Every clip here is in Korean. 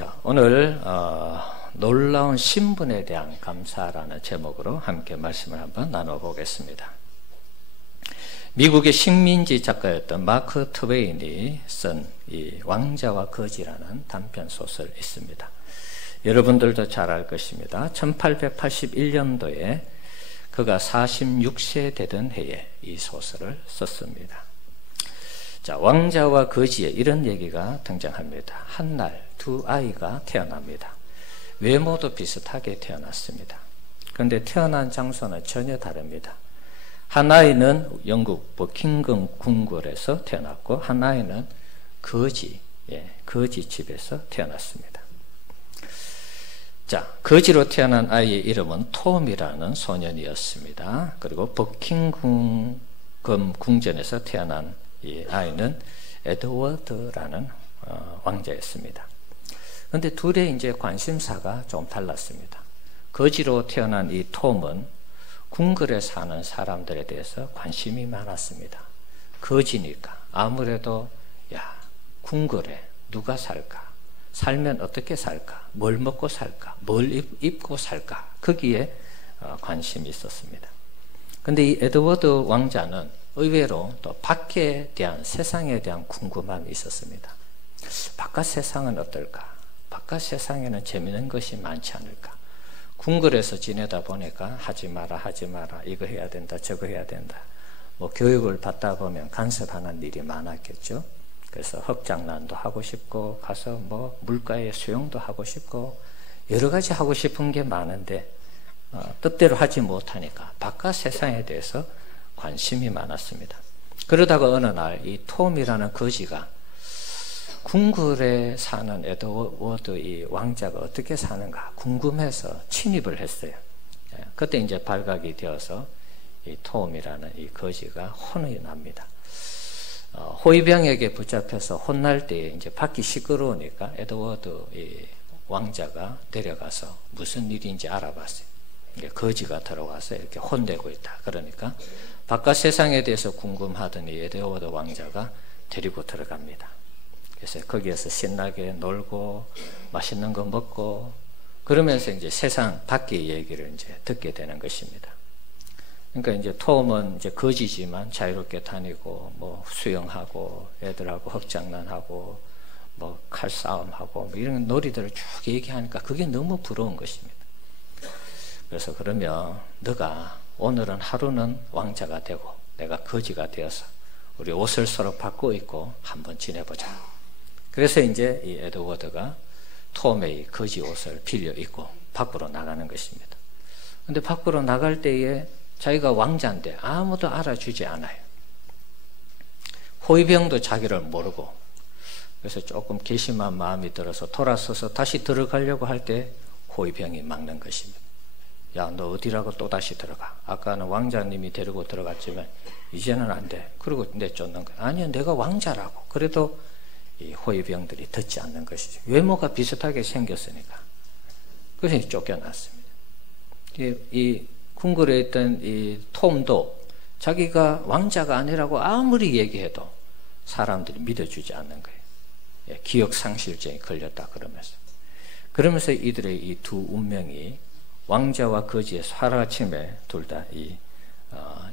자, 오늘 놀라운 신분에 대한 감사라는 제목으로 함께 말씀을 한번 나눠보겠습니다. 미국의 식민지 작가였던 마크 트웨인이 쓴 이 왕자와 거지라는 단편 소설이 있습니다. 여러분들도 잘 알 것입니다. 1881년도에 그가 46세 되던 해에 이 소설을 썼습니다. 자, 왕자와 거지에 이런 얘기가 등장합니다. 한 날 두 아이가 태어납니다. 외모도 비슷하게 태어났습니다. 그런데 태어난 장소는 전혀 다릅니다. 한 아이는 영국 버킹엄 궁궐에서 태어났고 한 아이는 거지 집에서 태어났습니다. 자, 거지로 태어난 아이의 이름은 톰이라는 소년이었습니다. 그리고 버킹엄 궁전에서 태어난 이 아이는 에드워드라는 왕자였습니다. 그런데 둘의 이제 관심사가 좀 달랐습니다. 거지로 태어난 이 톰은 궁궐에 사는 사람들에 대해서 관심이 많았습니다. 거지니까 아무래도 궁궐에 누가 살까? 살면 어떻게 살까? 뭘 먹고 살까? 뭘 입고 살까? 거기에 관심이 있었습니다. 그런데 이 에드워드 왕자는 의외로 또 밖에 대한 세상에 대한 궁금함이 있었습니다. 바깥 세상은 어떨까? 바깥 세상에는 재미있는 것이 많지 않을까? 궁궐에서 지내다 보니까 하지 마라 이거 해야 된다 저거 해야 된다 뭐 교육을 받다 보면 간섭하는 일이 많았겠죠. 그래서 흑장난도 하고 싶고 가서 뭐 물가에 수영도 하고 싶고 여러 가지 하고 싶은 게 많은데 뜻대로 하지 못하니까 바깥 세상에 대해서 관심이 많았습니다. 그러다가 어느 날 이 톰이라는 거지가 궁궐에 사는 에드워드 이 왕자가 어떻게 사는가 궁금해서 침입을 했어요. 그때 이제 발각이 되어서 이 톰이라는 이 거지가 혼이 납니다. 호위병에게 붙잡혀서 혼날 때 이제 밖이 시끄러우니까 에드워드 이 왕자가 데려가서 무슨 일인지 알아봤어요. 거지가 들어와서 이렇게 혼내고 있다. 그러니까 바깥 세상에 대해서 궁금하더니 에드워드 왕자가 데리고 들어갑니다. 그래서 거기에서 신나게 놀고 맛있는 거 먹고 그러면서 이제 세상 밖의 얘기를 이제 듣게 되는 것입니다. 그러니까 이제 톰은 이제 거지지만 자유롭게 다니고 뭐 수영하고 애들하고 흑장난하고 뭐 칼싸움하고 뭐 이런 놀이들을 쭉 얘기하니까 그게 너무 부러운 것입니다. 그래서 그러면 너가 오늘은 하루는 왕자가 되고 내가 거지가 되어서 우리 옷을 서로 바꿔 입고 한번 지내보자. 그래서 이제 이 에드워드가 톰의 거지 옷을 빌려 입고 밖으로 나가는 것입니다. 그런데 밖으로 나갈 때에 자기가 왕자인데 아무도 알아주지 않아요. 호위병도 자기를 모르고 그래서 조금 괘씸한 마음이 들어서 돌아서서 다시 들어가려고 할 때 호위병이 막는 것입니다. 야, 너 어디라고 또 다시 들어가? 아까는 왕자님이 데리고 들어갔지만 이제는 안 돼. 그리고 내쫓는 거야. 아니야, 내가 왕자라고. 그래도 이 호위병들이 듣지 않는 것이죠. 외모가 비슷하게 생겼으니까. 그래서 쫓겨났습니다. 이 궁궐에 있던 이 톰도 자기가 왕자가 아니라고 아무리 얘기해도 사람들이 믿어주지 않는 거예요. 기억 상실증이 걸렸다 그러면서 이들의 이 두 운명이 왕자와 거지의 하루아침에 둘 다 이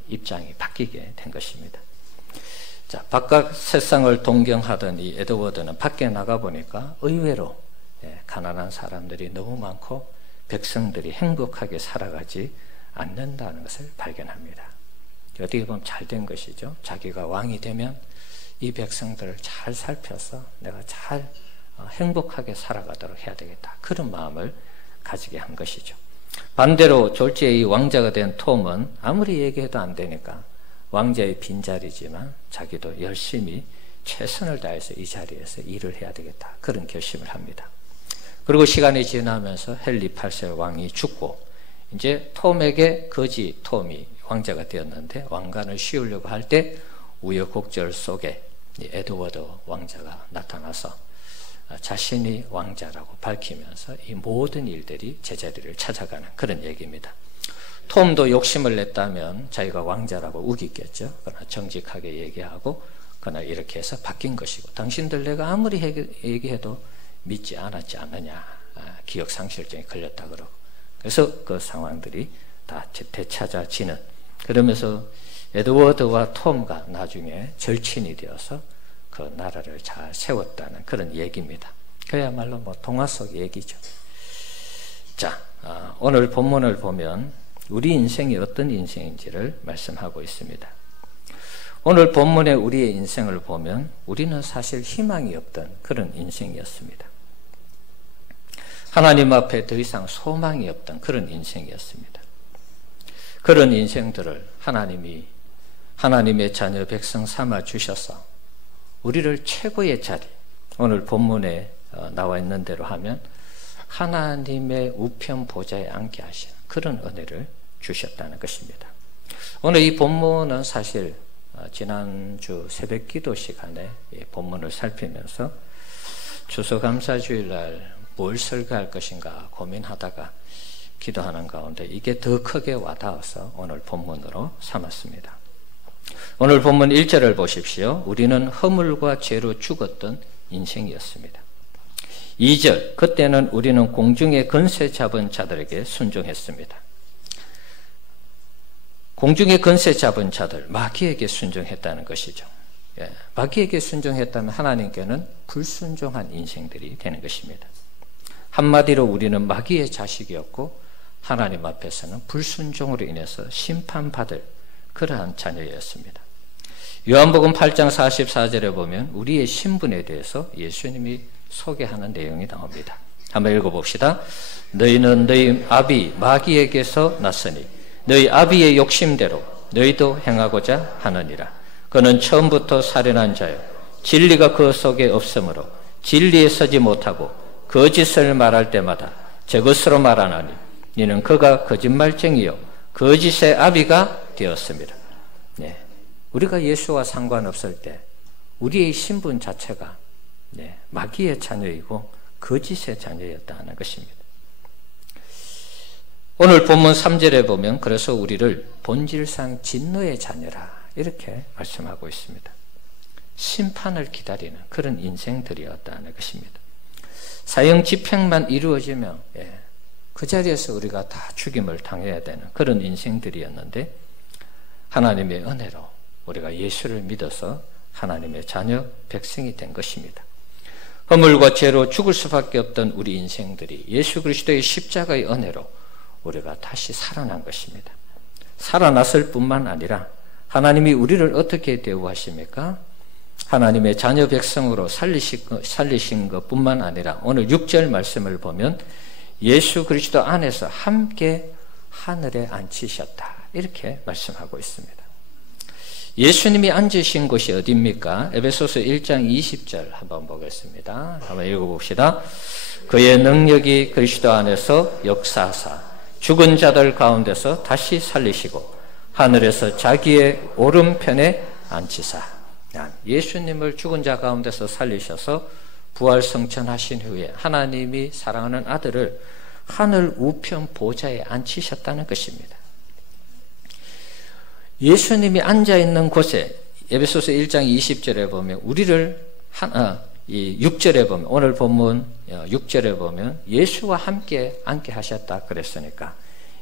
입장이 바뀌게 된 것입니다. 자, 바깥 세상을 동경하던 이 에드워드는 밖에 나가보니까 의외로 가난한 사람들이 너무 많고 백성들이 행복하게 살아가지 않는다는 것을 발견합니다. 어떻게 보면 잘된 것이죠. 자기가 왕이 되면 이 백성들을 잘 살펴서 내가 잘 행복하게 살아가도록 해야 되겠다. 그런 마음을 가지게 한 것이죠. 반대로 졸지에 이 왕자가 된 톰은 아무리 얘기해도 안 되니까 왕자의 빈자리지만 자기도 열심히 최선을 다해서 이 자리에서 일을 해야 되겠다. 그런 결심을 합니다. 그리고 시간이 지나면서 헨리 8세 왕이 죽고 이제 톰에게 거지 톰이 왕자가 되었는데 왕관을 씌우려고 할 때 우여곡절 속에 에드워드 왕자가 나타나서 자신이 왕자라고 밝히면서 이 모든 일들이 제자리를 찾아가는 그런 얘기입니다. 톰도 욕심을 냈다면 자기가 왕자라고 우기겠죠. 그러나 정직하게 얘기하고 그러나 이렇게 해서 바뀐 것이고 당신들 내가 아무리 얘기해도 믿지 않았지 않느냐, 기억상실증에 걸렸다 그러고, 그래서 그 상황들이 다 되찾아지는, 그러면서 에드워드와 톰가 나중에 절친이 되어서 그 나라를 잘 세웠다는 그런 얘기입니다. 그야말로 뭐 동화 속 얘기죠. 자, 오늘 본문을 보면 우리 인생이 어떤 인생인지를 말씀하고 있습니다. 오늘 본문의 우리의 인생을 보면 우리는 사실 희망이 없던 그런 인생이었습니다. 하나님 앞에 더 이상 소망이 없던 그런 인생이었습니다. 그런 인생들을 하나님이 하나님의 자녀 백성 삼아 주셔서 우리를 최고의 자리, 오늘 본문에 나와 있는 대로 하면 하나님의 우편 보좌에 앉게 하신 그런 은혜를 주셨다는 것입니다. 오늘 이 본문은 사실 지난주 새벽 기도 시간에 이 본문을 살피면서 추수감사주일날 뭘 설교할 것인가 고민하다가 기도하는 가운데 이게 더 크게 와닿아서 오늘 본문으로 삼았습니다. 오늘 본문 1절을 보십시오. 우리는 허물과 죄로 죽었던 인생이었습니다. 2절, 그때는 우리는 공중의 권세 잡은 자들에게 순종했습니다. 공중의 권세 잡은 자들, 마귀에게 순종했다는 것이죠. 마귀에게 순종했다면 하나님께는 불순종한 인생들이 되는 것입니다. 한마디로 우리는 마귀의 자식이었고 하나님 앞에서는 불순종으로 인해서 심판받을 그러한 자녀였습니다. 요한복음 8장 44절에 보면 우리의 신분에 대해서 예수님이 소개하는 내용이 나옵니다. 한번 읽어봅시다. 너희는 너희 아비 마귀에게서 났으니 너희 아비의 욕심대로 너희도 행하고자 하느니라. 그는 처음부터 살인한 자요 진리가 그 속에 없으므로 진리에 서지 못하고 거짓을 말할 때마다 저것으로 말하나니 이는 그가 거짓말쟁이요 거짓의 아비가 되었습니다. 네. 우리가 예수와 상관없을 때 우리의 신분 자체가 마귀의 자녀이고 거짓의 자녀였다는 것입니다. 오늘 본문 3절에 보면 그래서 우리를 본질상 진노의 자녀라 이렇게 말씀하고 있습니다. 심판을 기다리는 그런 인생들이었다는 것입니다. 사형 집행만 이루어지면 그 자리에서 우리가 다 죽임을 당해야 되는 그런 인생들이었는데 하나님의 은혜로 우리가 예수를 믿어서 하나님의 자녀 백성이 된 것입니다. 허물과 죄로 죽을 수밖에 없던 우리 인생들이 예수 그리스도의 십자가의 은혜로 우리가 다시 살아난 것입니다. 살아났을 뿐만 아니라 하나님이 우리를 어떻게 대우하십니까? 하나님의 자녀 백성으로 살리신 것뿐만 아니라 오늘 6절 말씀을 보면 예수 그리스도 안에서 함께 하늘에 앉히셨다 이렇게 말씀하고 있습니다. 예수님이 앉으신 곳이 어디입니까? 에베소서 1장 20절 한번 보겠습니다. 한번 읽어봅시다. 그의 능력이 그리스도 안에서 역사하사 죽은 자들 가운데서 다시 살리시고 하늘에서 자기의 오른편에 앉히사. 예수님을 죽은 자 가운데서 살리셔서 부활성천하신 후에 하나님이 사랑하는 아들을 하늘 우편 보좌에 앉히셨다는 것입니다. 예수님이 앉아있는 곳에 에베소서 1장 20절에 보면 우리를 6절에 보면 오늘 본문 6절에 보면 예수와 함께 앉게 하셨다 그랬으니까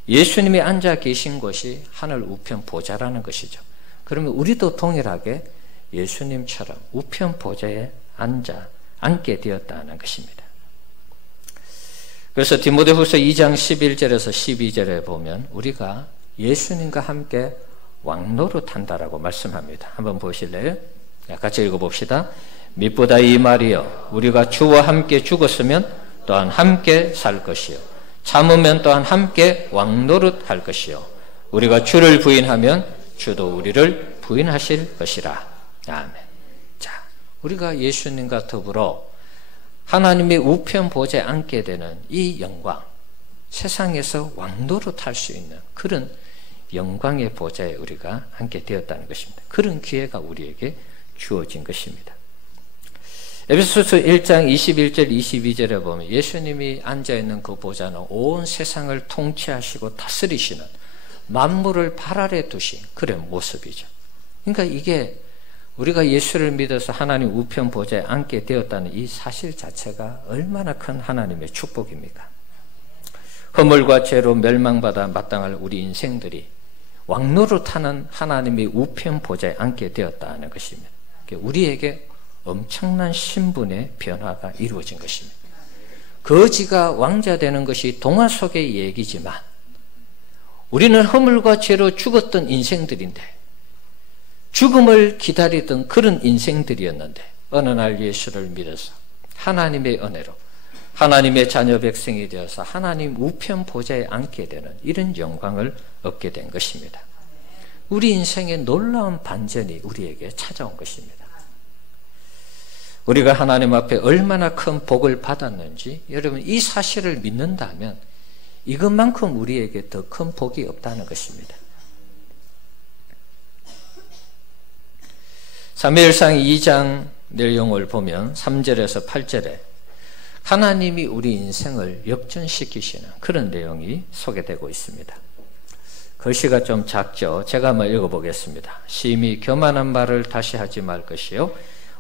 예수님이 앉아 계신 곳이 하늘 우편 보좌라는 것이죠. 그러면 우리도 동일하게 예수님처럼 우편 보좌에 앉게 되었다는 것입니다. 그래서 디모데후서 2장 11절에서 12절에 보면 우리가 예수님과 함께 왕노릇한다라고 말씀합니다. 한번 보실래요? 같이 읽어봅시다. mit보다 이 말이여 우리가 주와 함께 죽었으면 또한 함께 살 것이요 참으면 또한 함께 왕노릇할 것이요 우리가 주를 부인하면 주도 우리를 부인하실 것이라. 아멘. 자, 우리가 예수님과 더불어 하나님의 우편 보좌에 앉게 되는 이 영광, 세상에서 왕노릇할 수 있는 그런 영광의 보좌에 우리가 앉게 되었다는 것입니다. 그런 기회가 우리에게 주어진 것입니다. 에베소서 1장 21절 22절에 보면 예수님이 앉아있는 그 보좌는 온 세상을 통치하시고 다스리시는 만물을 발 아래 두신 그런 모습이죠. 그러니까 이게 우리가 예수를 믿어서 하나님 우편 보좌에 앉게 되었다는 이 사실 자체가 얼마나 큰 하나님의 축복입니까? 허물과 죄로 멸망받아 마땅할 우리 인생들이 왕노릇하는 하나님의 우편 보좌에 앉게 되었다는 것입니다. 우리에게 엄청난 신분의 변화가 이루어진 것입니다. 거지가 왕자 되는 것이 동화 속의 얘기지만 우리는 허물과 죄로 죽었던 인생들인데, 죽음을 기다리던 그런 인생들이었는데, 어느 날 예수를 믿어서 하나님의 은혜로 하나님의 자녀 백성이 되어서 하나님 우편 보좌에 앉게 되는 이런 영광을 얻게 된 것입니다. 우리 인생의 놀라운 반전이 우리에게 찾아온 것입니다. 우리가 하나님 앞에 얼마나 큰 복을 받았는지, 여러분 이 사실을 믿는다면 이것만큼 우리에게 더 큰 복이 없다는 것입니다. 사무엘상 2장 내용을 보면 3절에서 8절에 하나님이 우리 인생을 역전시키시는 그런 내용이 소개되고 있습니다. 글씨가 좀 작죠? 제가 한번 읽어보겠습니다. 심히 교만한 말을 다시 하지 말 것이요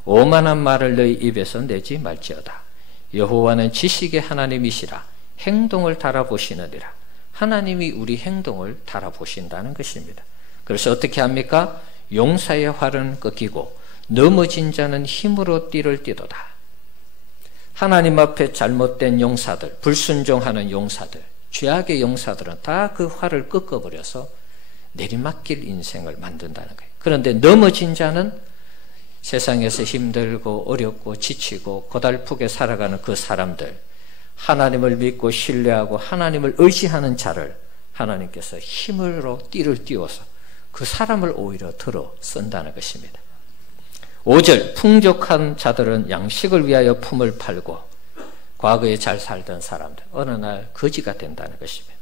오만한 말을 너희 입에서 내지 말지어다. 여호와는 지식의 하나님이시라. 행동을 달아보시느니라. 하나님이 우리 행동을 달아보신다는 것입니다. 그래서 어떻게 합니까? 용사의 활은 꺾이고 넘어진 자는 힘으로 띠를 띠도다. 하나님 앞에 잘못된 용사들, 불순종하는 용사들, 죄악의 용사들은 다 그 활을 꺾어버려서 내리막길 인생을 만든다는 거예요. 그런데 넘어진 자는 세상에서 힘들고 어렵고 지치고 고달프게 살아가는 그 사람들, 하나님을 믿고 신뢰하고 하나님을 의지하는 자를 하나님께서 힘으로 띠를 띄워서 그 사람을 오히려 들어 쓴다는 것입니다. 5절, 풍족한 자들은 양식을 위하여 품을 팔고, 과거에 잘 살던 사람들 어느 날 거지가 된다는 것입니다.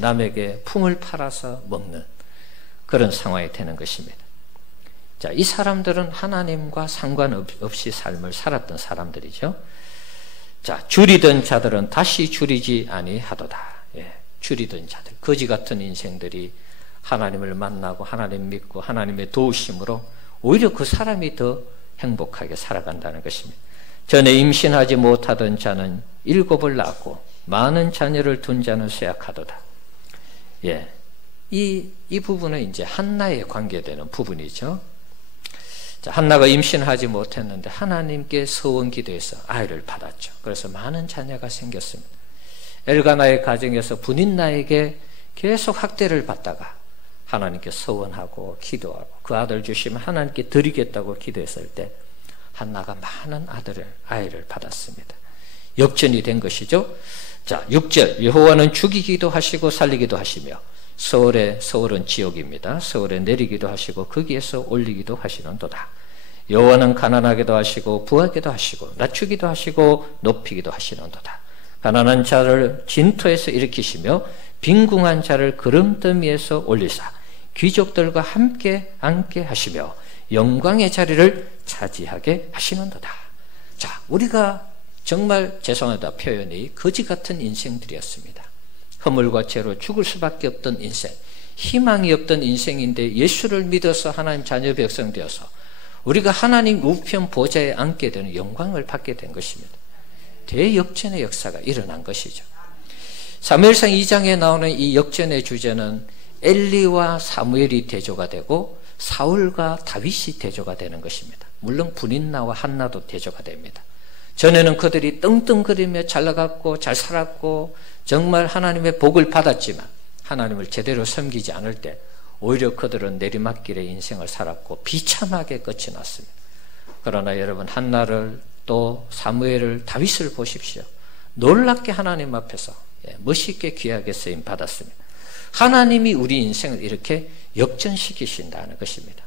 남에게 품을 팔아서 먹는 그런 상황이 되는 것입니다. 자, 이 사람들은 하나님과 상관없이 삶을 살았던 사람들이죠. 자, 줄이던 자들은 다시 줄이지 아니하도다. 예, 줄이던 자들, 거지 같은 인생들이 하나님을 만나고 하나님 믿고 하나님의 도우심으로 오히려 그 사람이 더 행복하게 살아간다는 것입니다. 전에 임신하지 못하던 자는 7을 낳고 많은 자녀를 둔 자는 쇠약하도다. 예, 이 부분은 이제 한나에 관계되는 부분이죠. 자, 한나가 임신하지 못했는데 하나님께 서원 기도해서 아이를 받았죠. 그래서 많은 자녀가 생겼습니다. 엘가나의 가정에서 분인나에게 계속 학대를 받다가 하나님께 서원하고 기도하고 그 아들 주시면 하나님께 드리겠다고 기도했을 때 한나가 많은 아이를 받았습니다. 역전이 된 것이죠. 자, 6절, 여호와는 죽이기도 하시고 살리기도 하시며 서울은 지옥입니다. 서울에 내리기도 하시고 거기에서 올리기도 하시는도다. 여호와는 가난하게도 하시고 부하게도 하시고 낮추기도 하시고 높이기도 하시는도다. 가난한 자를 진토에서 일으키시며 빈궁한 자를 구름더미에서 올리사 귀족들과 함께 앉게 하시며 영광의 자리를 차지하게 하시는도다. 자, 우리가 정말 죄송하다 표현이 거지 같은 인생들이었습니다. 허물과 죄로 죽을 수밖에 없던 인생, 희망이 없던 인생인데 예수를 믿어서 하나님 자녀 백성 되어서 우리가 하나님 우편 보좌에 앉게 되는 영광을 받게 된 것입니다. 대역전의 역사가 일어난 것이죠. 사무엘상 2장에 나오는 이 역전의 주제는 엘리와 사무엘이 대조가 되고 사울과 다윗이 대조가 되는 것입니다. 물론 분인나와 한나도 대조가 됩니다. 전에는 그들이 떵떵거리며 잘 나갔고 잘 살았고 정말 하나님의 복을 받았지만 하나님을 제대로 섬기지 않을 때 오히려 그들은 내리막길의 인생을 살았고 비참하게 끝이 났습니다. 그러나 여러분, 한나를 또 사무엘을 다윗을 보십시오. 놀랍게 하나님 앞에서 멋있게 귀하게 쓰임 받았습니다. 하나님이 우리 인생을 이렇게 역전시키신다는 것입니다.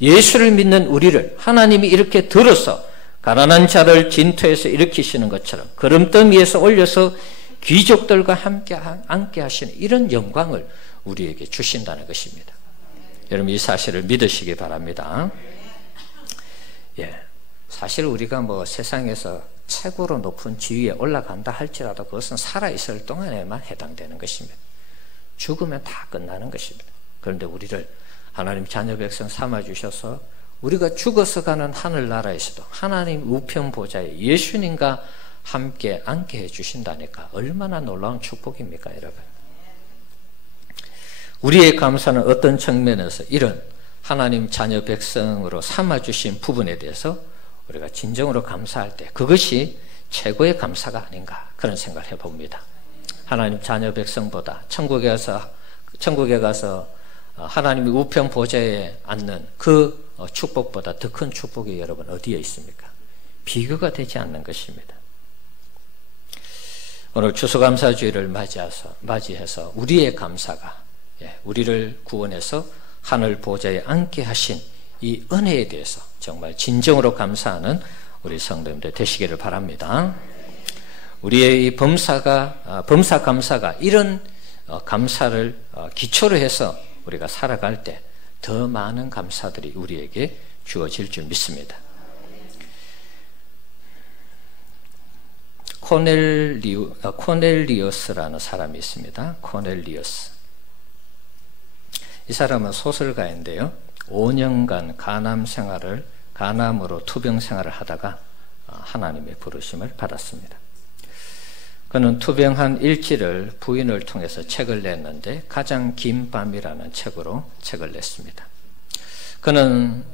예수를 믿는 우리를 하나님이 이렇게 들어서 가난한 자를 진토에서 일으키시는 것처럼 구름더미에서 올려서 귀족들과 함께 앉게 하시는 이런 영광을 우리에게 주신다는 것입니다. 여러분, 이 사실을 믿으시기 바랍니다. 예, 사실 우리가 세상에서 최고로 높은 지위에 올라간다 할지라도 그것은 살아있을 동안에만 해당되는 것입니다. 죽으면 다 끝나는 것입니다. 그런데 우리를 하나님 자녀 백성 삼아주셔서 우리가 죽어서 가는 하늘나라에서도 하나님 우편 보좌에 예수님과 함께 앉게 해주신다니까 얼마나 놀라운 축복입니까, 여러분? 우리의 감사는 어떤 측면에서 이런 하나님 자녀 백성으로 삼아주신 부분에 대해서 우리가 진정으로 감사할 때 그것이 최고의 감사가 아닌가, 그런 생각을 해봅니다. 하나님 자녀 백성보다 천국에 가서 하나님의 우편 보좌에 앉는 그 축복보다 더 큰 축복이 여러분 어디에 있습니까? 비교가 되지 않는 것입니다. 오늘 추수감사주일을 맞이해서 우리의 감사가 우리를 구원해서 하늘 보좌에 앉게 하신 이 은혜에 대해서 정말 진정으로 감사하는 우리 성도님들 되시기를 바랍니다. 우리의 이 범사 감사가 이런 감사를 기초로 해서 우리가 살아갈 때 더 많은 감사들이 우리에게 주어질 줄 믿습니다. 코넬리어스라는 사람이 있습니다. 코넬리어스. 이 사람은 소설가인데요. 5년간 가남으로 투병 생활을 하다가 하나님의 부르심을 받았습니다. 그는 투병한 일지를 부인을 통해서 책을 냈는데 가장 긴 밤이라는 책을 냈습니다. 그는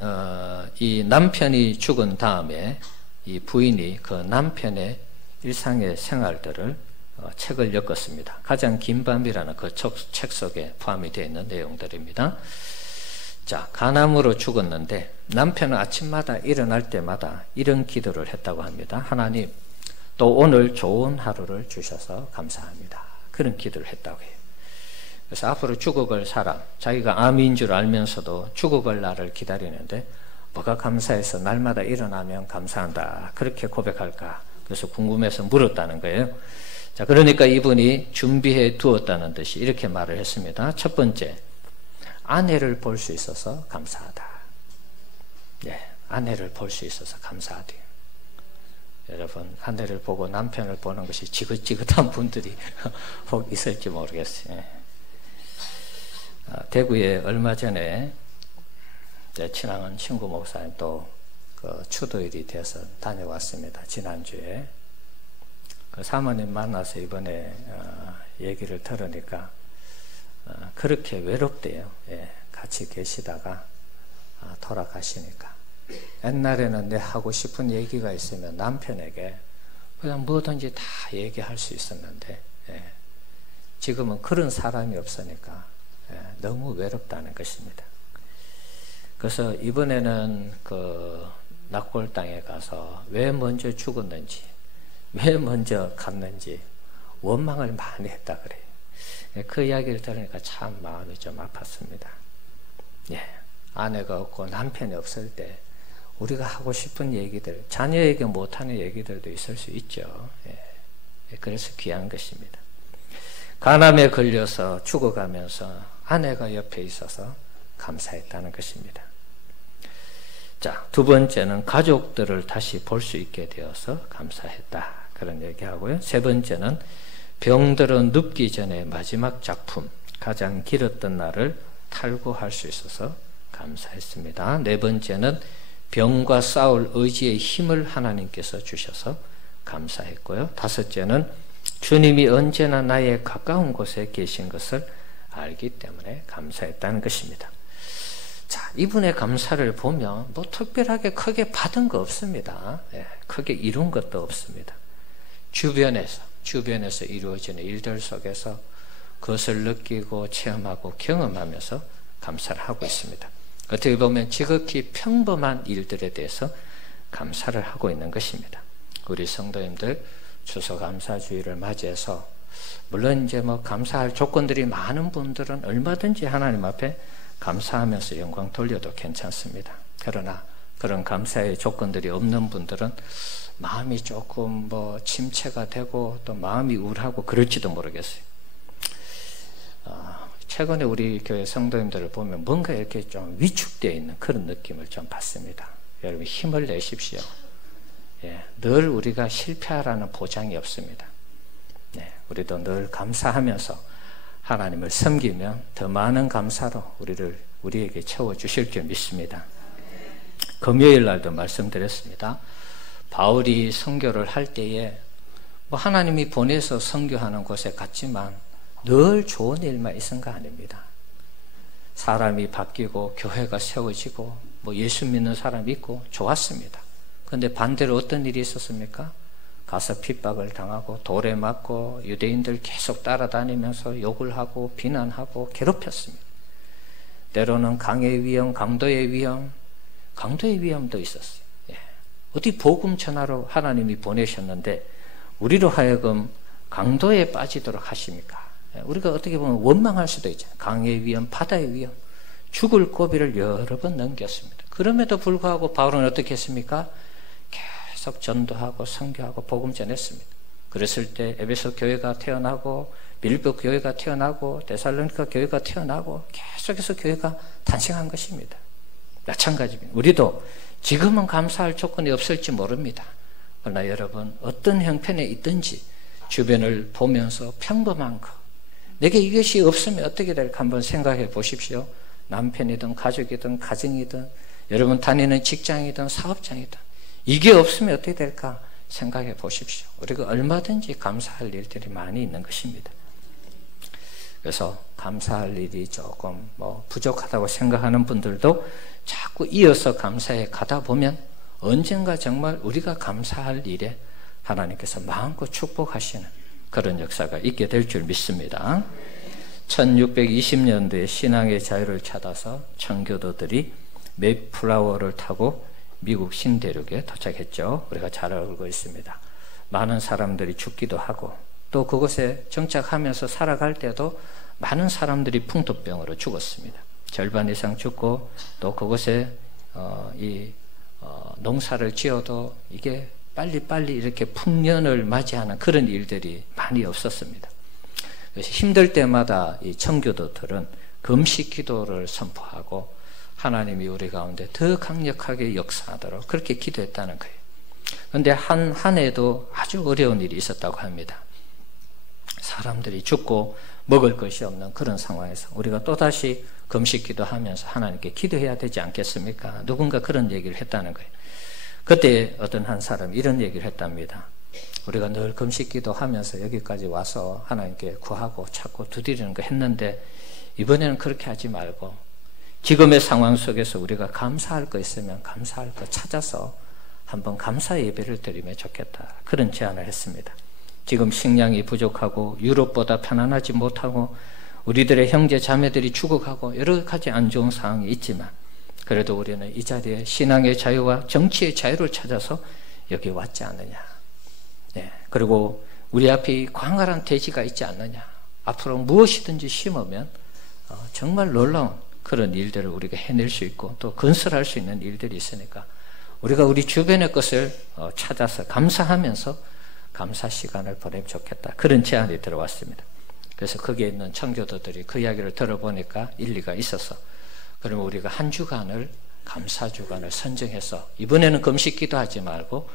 이 남편이 죽은 다음에 이 부인이 그 남편의 일상의 생활들을 책을 엮었습니다. 가장 긴 밤이라는 그 책 속에 포함이 되어 있는 내용들입니다. 자, 간암으로 죽었는데 남편은 아침마다 일어날 때마다 이런 기도를 했다고 합니다. 하나님, 또 오늘 좋은 하루를 주셔서 감사합니다. 그런 기도를 했다고 해요. 그래서 앞으로 죽어갈 사람, 자기가 암인 줄 알면서도 죽어갈 날을 기다리는데 뭐가 감사해서 날마다 일어나면 감사한다, 그렇게 고백할까? 그래서 궁금해서 물었다는 거예요. 자, 그러니까 이분이 준비해 두었다는 듯이 이렇게 말을 했습니다. 첫 번째, 아내를 볼 수 있어서 감사하다. 아내를 볼 수 있어서 감사하대요. 여러분, 아내를 보고 남편을 보는 것이 지긋지긋한 분들이 혹 있을지 모르겠어요. 대구에 얼마 전에 제 친한 친구 목사님 또 그 추도일이 돼서 다녀왔습니다. 지난주에. 그 사모님 만나서 이번에 얘기를 들으니까 그렇게 외롭대요. 같이 계시다가 돌아가시니까. 옛날에는 내 하고 싶은 얘기가 있으면 남편에게 그냥 뭐든지 다 얘기할 수 있었는데 지금은 그런 사람이 없으니까 너무 외롭다는 것입니다. 그래서 이번에는 그 낙골 땅에 가서 왜 먼저 죽었는지, 왜 먼저 갔는지 원망을 많이 했다 그래요. 그 이야기를 들으니까 참 마음이 좀 아팠습니다. 아내가 없고 남편이 없을 때 우리가 하고 싶은 얘기들, 자녀에게 못하는 얘기들도 있을 수 있죠. 그래서 귀한 것입니다. 간암에 걸려서 죽어가면서 아내가 옆에 있어서 감사했다는 것입니다. 자, 두 번째는 가족들을 다시 볼 수 있게 되어서 감사했다, 그런 얘기하고요. 세 번째는 병들어 눕기 전에 마지막 작품, 가장 길었던 날을 탈구할 수 있어서 감사했습니다. 네 번째는 병과 싸울 의지의 힘을 하나님께서 주셔서 감사했고요. 다섯째는 주님이 언제나 나의 가까운 곳에 계신 것을 알기 때문에 감사했다는 것입니다. 자, 이분의 감사를 보면 뭐 특별하게 크게 받은 거 없습니다. 크게 이룬 것도 없습니다. 주변에서 이루어지는 일들 속에서 그것을 느끼고 체험하고 경험하면서 감사를 하고 있습니다. 어떻게 보면 지극히 평범한 일들에 대해서 감사를 하고 있는 것입니다. 우리 성도님들 추수감사주의를 맞이해서 물론 이제 뭐 감사할 조건들이 많은 분들은 얼마든지 하나님 앞에 감사하면서 영광 돌려도 괜찮습니다. 그러나 그런 감사의 조건들이 없는 분들은 마음이 조금 뭐 침체가 되고 또 마음이 우울하고 그럴지도 모르겠어요. 최근에 우리 교회 성도님들을 보면 뭔가 이렇게 좀 위축되어 있는 그런 느낌을 좀 받습니다. 여러분, 힘을 내십시오. 늘 우리가 실패하라는 보장이 없습니다. 우리도 늘 감사하면서 하나님을 섬기면 더 많은 감사로 우리에게 채워주실 줄 믿습니다. 금요일 날도 말씀드렸습니다. 바울이 선교를 할 때에 하나님이 보내서 선교하는 곳에 갔지만 늘 좋은 일만 있은 거 아닙니다. 사람이 바뀌고 교회가 세워지고 예수 믿는 사람이 있고 좋았습니다. 그런데 반대로 어떤 일이 있었습니까? 가서 핍박을 당하고 돌에 맞고 유대인들 계속 따라다니면서 욕을 하고 비난하고 괴롭혔습니다. 때로는 강의 위험, 강도의 위험도 있었어요. 어디 복음 전하러 하나님이 보내셨는데 우리로 하여금 강도에 빠지도록 하십니까? 우리가 어떻게 보면 원망할 수도 있잖아요. 강의 위험, 바다의 위험, 죽을 고비를 여러 번 넘겼습니다. 그럼에도 불구하고 바울은 어떻게 했습니까? 계속 전도하고 선교하고 복음 전했습니다. 그랬을 때 에베소 교회가 태어나고 빌립보 교회가 태어나고 데살로니가 교회가 태어나고 계속해서 교회가 탄생한 것입니다. 마찬가지입니다. 우리도 지금은 감사할 조건이 없을지 모릅니다. 그러나 여러분 어떤 형편에 있든지 주변을 보면서 평범한 것, 내게 이것이 없으면 어떻게 될까 한번 생각해 보십시오. 남편이든 가족이든 가정이든 여러분 다니는 직장이든 사업장이든 이게 없으면 어떻게 될까 생각해 보십시오. 우리가 얼마든지 감사할 일들이 많이 있는 것입니다. 그래서 감사할 일이 조금 부족하다고 생각하는 분들도 자꾸 이어서 감사해 가다 보면 언젠가 정말 우리가 감사할 일에 하나님께서 마음껏 축복하시는 그런 역사가 있게 될 줄 믿습니다. 1620년도에 신앙의 자유를 찾아서 청교도들이 메이플라워를 타고 미국 신대륙에 도착했죠. 우리가 잘 알고 있습니다. 많은 사람들이 죽기도 하고 또 그곳에 정착하면서 살아갈 때도 많은 사람들이 풍토병으로 죽었습니다. 절반 이상 죽고 또 그곳에 농사를 지어도 이게 빨리빨리 이렇게 풍년을 맞이하는 그런 일들이 많이 없었습니다. 그래서 힘들 때마다 이 청교도들은 금식 기도를 선포하고 하나님이 우리 가운데 더 강력하게 역사하도록 그렇게 기도했다는 거예요. 그런데 한 해도 아주 어려운 일이 있었다고 합니다. 사람들이 죽고 먹을 것이 없는 그런 상황에서 우리가 또다시 금식 기도하면서 하나님께 기도해야 되지 않겠습니까? 누군가 그런 얘기를 했다는 거예요. 그때 어떤 한 사람이 이런 얘기를 했답니다. 우리가 늘 금식 기도하면서 여기까지 와서 하나님께 구하고 찾고 두드리는 거 했는데 이번에는 그렇게 하지 말고 지금의 상황 속에서 우리가 감사할 거 있으면 감사할 거 찾아서 한번 감사 예배를 드리면 좋겠다. 그런 제안을 했습니다. 지금 식량이 부족하고 유럽보다 편안하지 못하고 우리들의 형제 자매들이 죽어가고 여러 가지 안 좋은 상황이 있지만 그래도 우리는 이 자리에 신앙의 자유와 정치의 자유를 찾아서 여기 왔지 않느냐. 그리고 우리 앞에 광활한 대지가 있지 않느냐. 앞으로 무엇이든지 심으면 정말 놀라운 그런 일들을 우리가 해낼 수 있고 또 건설할 수 있는 일들이 있으니까 우리가 우리 주변의 것을 찾아서 감사하면서 감사 시간을 보내면 좋겠다. 그런 제안이 들어왔습니다. 그래서 거기에 있는 청교도들이 그 이야기를 들어보니까 일리가 있어서 그러면 우리가 한 주간을 감사 주간을 선정해서 이번에는 금식 기도하지 말고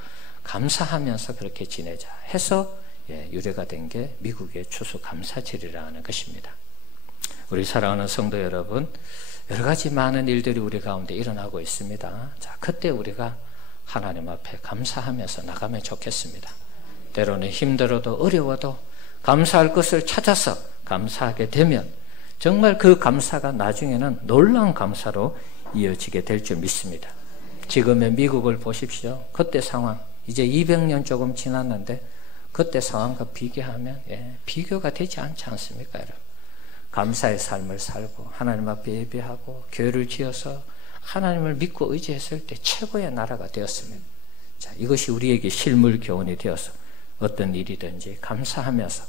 감사하면서 그렇게 지내자 해서 유래가 된 게 미국의 추수감사절이라는 것입니다. 우리 사랑하는 성도 여러분, 여러 가지 많은 일들이 우리 가운데 일어나고 있습니다. 자, 그때 우리가 하나님 앞에 감사하면서 나가면 좋겠습니다. 때로는 힘들어도 어려워도 감사할 것을 찾아서 감사하게 되면 정말 그 감사가 나중에는 놀라운 감사로 이어지게 될 줄 믿습니다. 지금의 미국을 보십시오. 그때 상황, 이제 200년 조금 지났는데 그때 상황과 비교하면 비교가 되지 않지 않습니까, 여러분? 감사의 삶을 살고 하나님 앞에 예배하고 교회를 지어서 하나님을 믿고 의지했을 때 최고의 나라가 되었습니다. 자, 이것이 우리에게 실물 교훈이 되어서 어떤 일이든지 감사하면서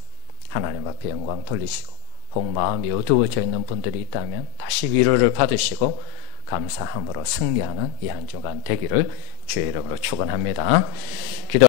하나님 앞에 영광 돌리시고 혹 마음이 어두워져 있는 분들이 있다면 다시 위로를 받으시고 감사함으로 승리하는 이 한 주간 되기를 주의 이름으로 축원합니다. 기도